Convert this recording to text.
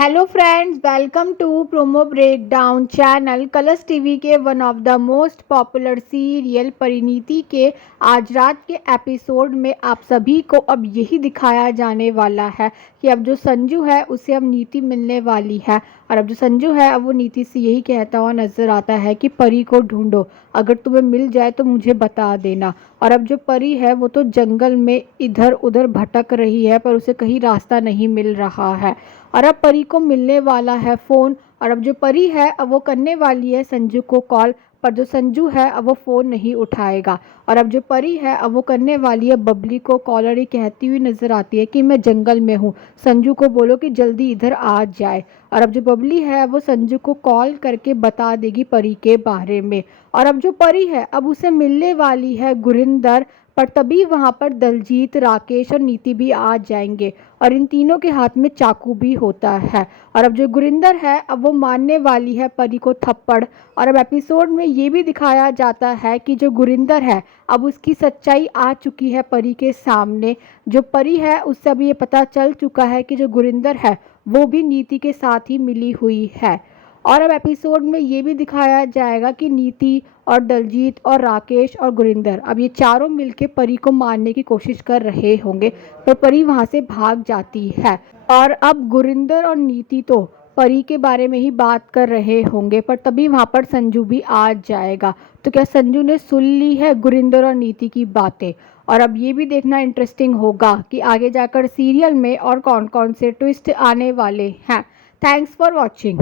Hello friends, welcome to promo breakdown channel. Colors TV के one of the most popular serial Parineeti के आज रात के एपिसोड में आप सभी को अब यही दिखाया जाने वाला है कि अब जो संजू है उसे अब नीति मिलने वाली है। और अब जो संजू है अब वो नीति से यही कहता हुआ नजर आता है कि परी को ढूंढो, अगर तुम्हें मिल जाए तो मुझे बता देना। और अब जो परी है वो तो जंगल में इधर उधर भटक रही है पर उसे कहीं रास्ता नहीं मिल रहा है। और अब परी को मिलने वाला है फ़ोन। और अब जो परी है अब वो करने वाली है संजू को कॉल, पर जो संजू है अब वो फ़ोन नहीं उठाएगा। और अब जो परी है अब वो करने वाली है बबली को कॉल और ये कहती हुई नज़र आती है कि मैं जंगल में हूँ, संजू को बोलो कि जल्दी इधर आ जाए। और अब जो बबली है वो संजू को कॉल करके बता देगी परी के बारे में। और अब जो परी है अब उसे मिलने वाली है गुरिंदर, पर तभी वहाँ पर दलजीत, राकेश और नीति भी आ जाएंगे और इन तीनों के हाथ में चाकू भी होता है। और अब जो गुरिंदर है अब वो मारने वाली है परी को थप्पड़। और अब एपिसोड में ये भी दिखाया जाता है कि जो गुरिंदर है अब उसकी सच्चाई आ चुकी है परी के सामने। जो परी है उससे अब ये पता चल चुका है कि जो गुरिंदर है वो भी नीति के साथ ही मिली हुई है। और अब एपिसोड में ये भी दिखाया जाएगा कि नीति और दलजीत और राकेश और गुरिंदर अब ये चारों मिलके परी को मारने की कोशिश कर रहे होंगे, पर परी वहाँ से भाग जाती है। और अब गुरिंदर और नीति तो परी के बारे में ही बात कर रहे होंगे, पर तभी वहाँ पर संजू भी आ जाएगा। तो क्या संजू ने सुन ली है गुरिंदर और नीति की बातें? और अब ये भी देखना इंटरेस्टिंग होगा कि आगे जाकर सीरियल में और कौन कौन से ट्विस्ट आने वाले हैं। Thanks for watching.